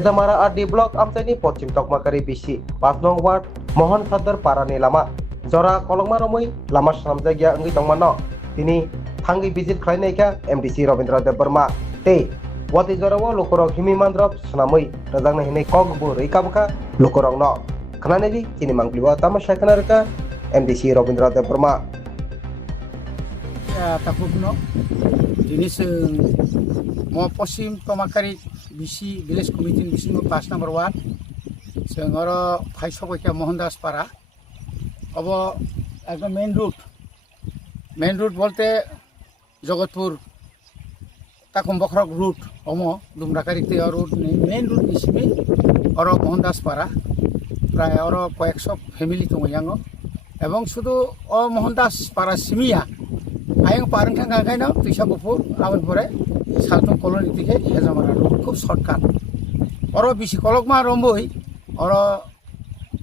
Hezamara RD Block Amsani Pochim Tokmakari Bisi 5 nong Ward Mohon Sadar Parani Lama Jora Kolongma Romui Lama Samjagya Ngi Tongmano Tini Thangi visit Klainaika MDC Robindra Deberma Te Wati Jorawo Lokorok Himi Mandrop Sunamui Rajangna Hine Kogbu Rikabuka Lokorok No Kananevi Tini Mangliwa Tamasya Kanarka MDC Robindra Deberma Takubno ini mau posim pemakari bisi village committee bisi pas number 1 sengoro Bhai Sokoika Mohandas Para abo ekdom main route bolte Jogotpur takum bokrok route omo dumrakari te route main route bisi oro Mohandas Para pray oro koyekso family tongo ebong sudu o Mohandas Para simia Ayang parang kang kaino Tisha Gopur awan pore Saltung koloni dike Hezamara road খুব shortcut oro bisi kolokma romboi oro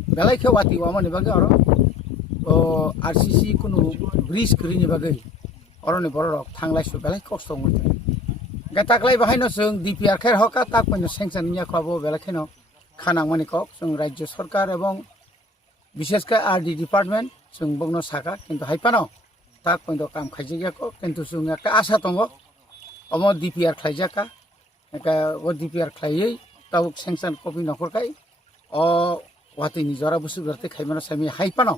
belai ke wati wamani bage oro RCC kunu bridge krini bage oro ni borok thanglai su belai kosto ngoi gataklai bahaino जों DPR khair hoka tak poino sanction nya khabo belai kheno khanang mani kok जों rajya sarkar ebong বিশেষ করে RD department जों bogno saka kintu haipano tak poin kam khajigya ko kintu sunga ka asa tongo omo DPR khaijaka ka o DPR khaiyei tau sanction copy nokor kai o wati nijora busu garte khaimana sami haipano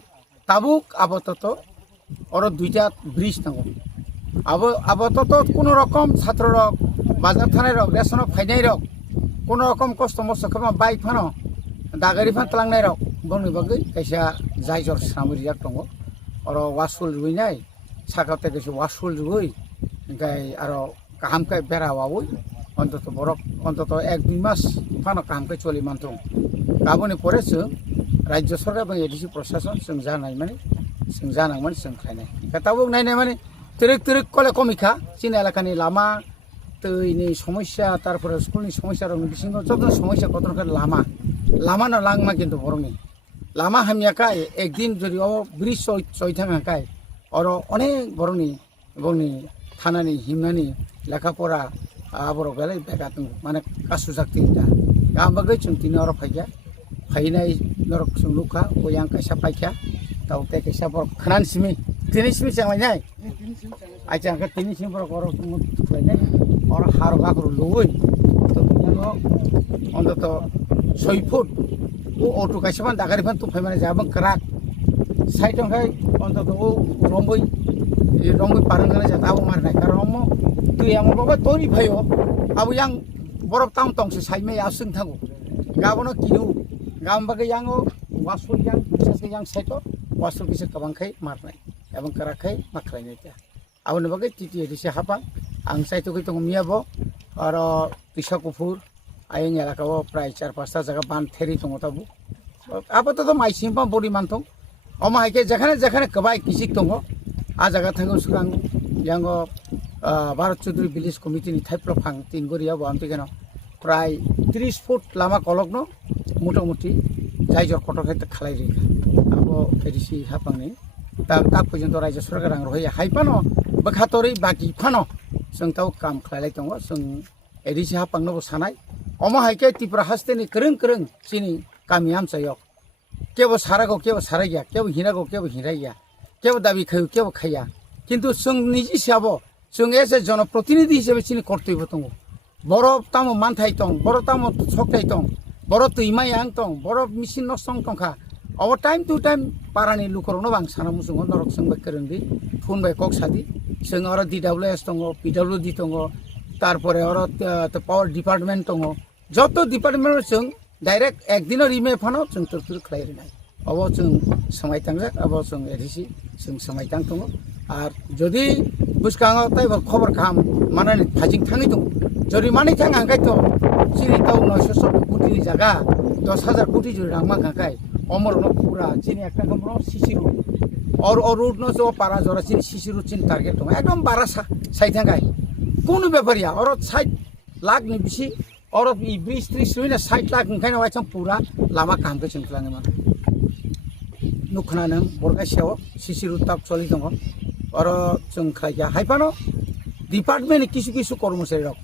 tabuk abototo oro duita bridge tango abototo কোনো রকম ছাত্র rock বাজার থানায় rock ration ফাইনাই rock কোনো রকম কষ্ট মস্ত খামা bike Fanon দাগারি fun তলাংনাই rock বংনি বাগৈ কাইসা জাইজর সামরি jak tongo oro wasul ruinai sakate kesu wasul rui gai aro kaham kai berawawui ontoto borok ontoto 1-2 mas phano kaham kai choli mantung kaboni pore se rajya sarkar bang edisi proshashan sing janai mane sing janang mane sing khainai katabuk nai mane tirik kole komika chin elakani lama tei ni সমস্যা তারপরে স্কুলনি সমস্যা রং বিসিঙ্গ যত সমস্যা কতরকম লামা না langma কিন্তু বরংনি লামা হামিয়াকা একদিন যদি ও bridge চইথাঙ্গাকায় oro onek boroni bongni thanani himnani lekapora aboro belai begatung mane kasu sakti da gambagai chung tini oro phaiya phainai norok chung lukha oyang kaisa paikha tau te kaisa bor khanan simi tini simi chamai nai acha ka tini simi bor oro chung phainai oro haroga kru loi to no onto 6 foot o auto kaisa ban dagari ban tu phaimane jabang krak side on kai onto o romboi parang kana jata abo marnai karon mo tu yang baba tori bhayo abu yang borok tam tong se sai me asung thago gabono kinu gamba ke yang wasul yang bisa yang seto wasul bisa kabang kai marnai abang karakai maklai neta abu no bagai titi edisi hapa ang sai to kitong miabo aro Tisha Gopur ayeng elaka o pray 4-5 ta jaga ban theri tong tabu apato to mai simpa bodi mantong Oma haike যেখানে কবাই কিসিক দङ আ জায়গা থাঙ্গো সুরাং Yango Bharat Chowdhury village committee নি থাইপ্ল ফাং তিনগরিয়া বামতি কেন প্রায় 30 foot Lama কলগনো মোটামুটি জাইজর কটক হেতে খালাই রেখা আবো ADC হাপাংনি তা পর্যন্ত রাজ্য সরকার আং রহই হাইপানো বখাতরি বাকি ফানো जों তাও কাম খালাই দङ जों এডিসি হাপাংনো সানাই অমা হাইকে ত্রিপুরা হাস্তেনি করং চিনি কামিয়াম চাইক কেবো সারাগো কেবো সারাইয়া কেবো হিরাগো কেবো হিরাইয়া কেবো দাবি খাইও কেবো খাইয়া কিন্তু जों নিজি হিসাবো जों এসে জনপ্রতিনিধি হিসেবে চিনি কর্তব্য দङ বড় তামো মানথাই দङ বড় তামো সকটাই দङ বড় তুইমাই আং দङ বড় মিশিন নসং দংখা অব টাইম টু টাইম পারানি লুকরনো বাং সানা মুসুং নরক जों বাকরন্দি ফোন বাই কক সাদি जों আরো DWS দङ PWD দङ তারপরে আরো পাওয়ার ডিপার্টমেন্ট দङ যত ডিপার্টমেন্ট जों डायरेक्ट একদিনের ইমে ফানো जों তুরতুর খাইরে নাই অব जों সময় তাংজাক অব जों এডিসি जों সময় তাং দङ আর যদি বুসকাঙাव তাইবা খবর খাম মানানি ফাজিং থাङै দङ যদি মানি থাং আঙ্কাই তো চিনি তাও 970 কোটি জায়গা 10,000 কোটি যদি রাংমা খাকাই অমরনো পুরা চিনি একটা নম্বর সিসি রোড और रोड न जो पारा जरा चिन सिसि रोड चिन टार्गेट दङ एकदम बारा साइ थांगाय कोन बेपारिया और 60 लाख नि बिसि और 20-30 रुइना 60 लाख ओंखायनो वाइचां पुरा लामा कामखौ जोंख्लाङो मान नुखनानो बरगासेयाव सिसि रोड ताक चलि दङ और जों खायया हाइपानो डिपार्टमेन्ट किसु किसु कर्मचारी रक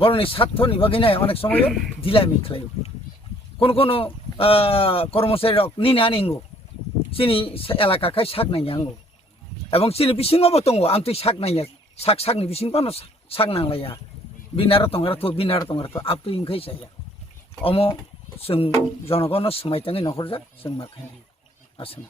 বরং স্বার্থ নিবাগি নাই অনেক সময় ঢিলামি খাইও কোনো কর্মচারী নিনে আনিঙ্গো চিনি এলাকাখাই সাক নাই আঙ্গো এবং চিনি বিসিङावबो दङ आं तुइ साक नाया साकनि बिसिं पानो साक नांलाया बिनारा तंगारा आप तुइ इंखै जाया अमो जों जनगण समायताङै नखरजा जों माखाय आसाम